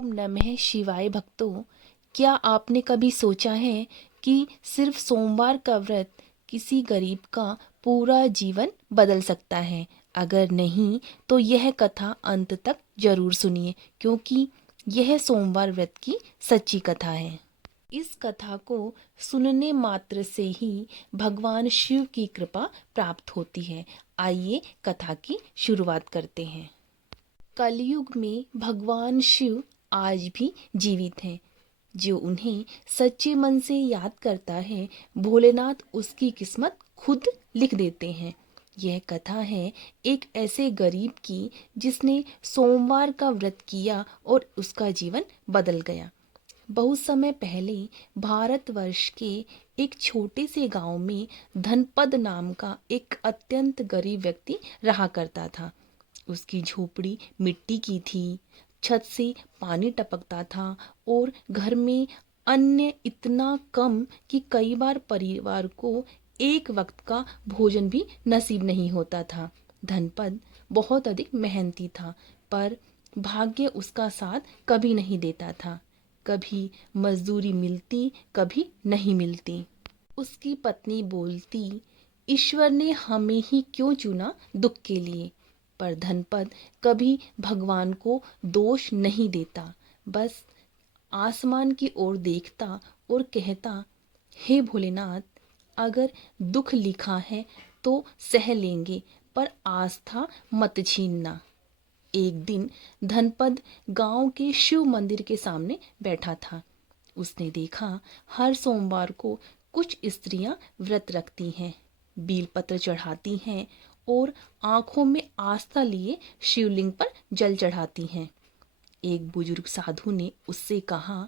ओम नमः शिवाय भक्तों, क्या आपने कभी सोचा है कि सिर्फ सोमवार का व्रत किसी गरीब का पूरा जीवन बदल सकता है? अगर नहीं तो यह कथा अंत तक जरूर सुनिए, क्योंकि यह सोमवार व्रत की सच्ची कथा है। इस कथा को सुनने मात्र से ही भगवान शिव की कृपा प्राप्त होती है। आइए कथा की शुरुआत करते हैं। कलयुग में भगवान शिव आज भी जीवित हैं। जो उन्हें सच्चे मन से याद करता है, भोलेनाथ उसकी किस्मत खुद लिख देते हैं। यह कथा है एक ऐसे गरीब की जिसने सोमवार का व्रत किया और उसका जीवन बदल गया। बहुत समय पहले भारतवर्ष के एक छोटे से गांव में धनपद नाम का एक अत्यंत गरीब व्यक्ति रहा करता था। उसकी झोपड़ी मिट्टी की थी, छत से पानी टपकता था और घर में अन्न इतना कम कि कई बार परिवार को एक वक्त का भोजन भी नसीब नहीं होता था। धनपद बहुत अधिक मेहनती था, पर भाग्य उसका साथ कभी नहीं देता था। कभी मजदूरी मिलती, कभी नहीं मिलती। उसकी पत्नी बोलती, ईश्वर ने हमें ही क्यों चुना दुख के लिए। पर धनपद कभी भगवान को दोष नहीं देता, बस आसमान की ओर देखता और कहता, हे भोलेनाथ, अगर दुख लिखा है तो सह लेंगे, पर आस्था मत छीनना। एक दिन धनपद गांव के शिव मंदिर के सामने बैठा था। उसने देखा हर सोमवार को कुछ स्त्रियां व्रत रखती हैं, बेलपत्र चढ़ाती हैं और आंखों में आस्था लिए शिवलिंग पर जल चढ़ाती हैं। एक बुजुर्ग साधु ने उससे कहा,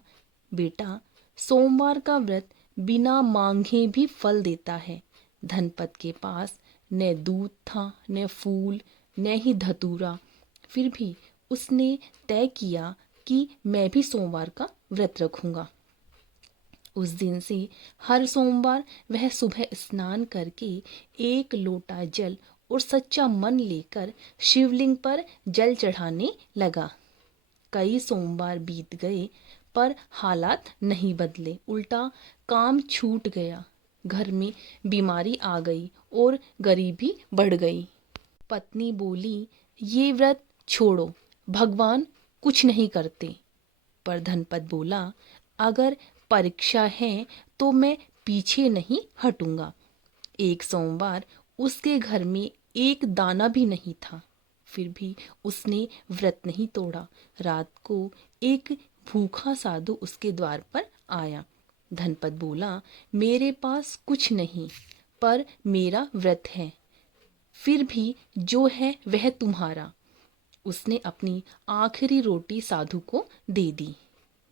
बेटा, सोमवार का व्रत बिना मांगे भी फल देता है। धनपद के पास न दूध था, न फूल, न ही धतूरा। फिर भी उसने तय किया कि मैं भी सोमवार का व्रत रखूंगा। उस दिन से हर सोमवार वह सुबह स्नान करके एक लोटा जल और सच्चा मन लेकर शिवलिंग पर जल चढ़ाने लगा। कई सोमवार बीत गए, पर हालात नहीं बदले। उल्टा काम छूट गया, घर में बीमारी आ गई और गरीबी बढ़ गई। पत्नी बोली, ये व्रत छोड़ो, भगवान कुछ नहीं करते। पर धनपद बोला, अगर परीक्षा है तो मैं पीछे नहीं हटूंगा। एक सोमवार उसके घर में एक दाना भी नहीं था, फिर भी उसने व्रत नहीं तोड़ा। रात को एक भूखा साधु उसके द्वार पर आया। धनपद बोला, मेरे पास कुछ नहीं, पर मेरा व्रत है, फिर भी जो है वह तुम्हारा। उसने अपनी आखिरी रोटी साधु को दे दी।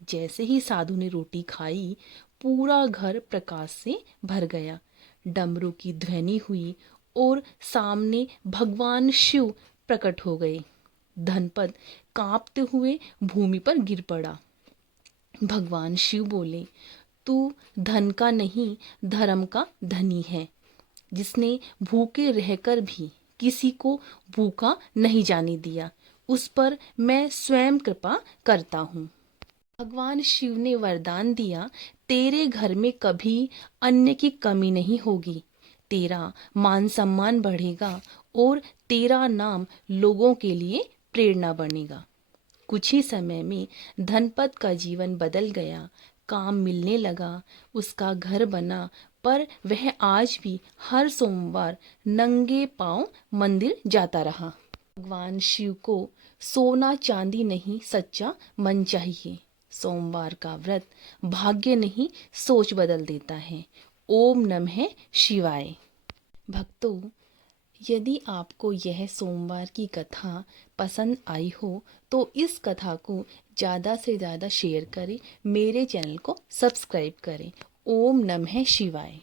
जैसे ही साधु ने रोटी खाई, पूरा घर प्रकाश से भर गया। डमरू की ध्वनि हुई और सामने भगवान शिव प्रकट हो गए। धनपद कांपते हुए भूमि पर गिर पड़ा। भगवान शिव बोले, तू धन का नहीं, धर्म का धनी है, जिसने भूखे रहकर भी किसी को भूखा नहीं जाने दिया। उस पर मैं स्वयं कृपा करता हूँ। भगवान शिव ने वरदान दिया, तेरे घर में कभी अन्न की कमी नहीं होगी, तेरा मान सम्मान बढ़ेगा और तेरा नाम लोगों के लिए प्रेरणा बनेगा। कुछ ही समय में धनपद का जीवन बदल गया। काम मिलने लगा, उसका घर बना, पर वह आज भी हर सोमवार नंगे पांव मंदिर जाता रहा। भगवान शिव को सोना चांदी नहीं, सच्चा मन चाहिए। सोमवार का व्रत भाग्य नहीं, सोच बदल देता है। ओम नमः शिवाय। भक्तों, यदि आपको यह सोमवार की कथा पसंद आई हो तो इस कथा को ज़्यादा से ज़्यादा शेयर करें, मेरे चैनल को सब्सक्राइब करें। ओम नमः शिवाय।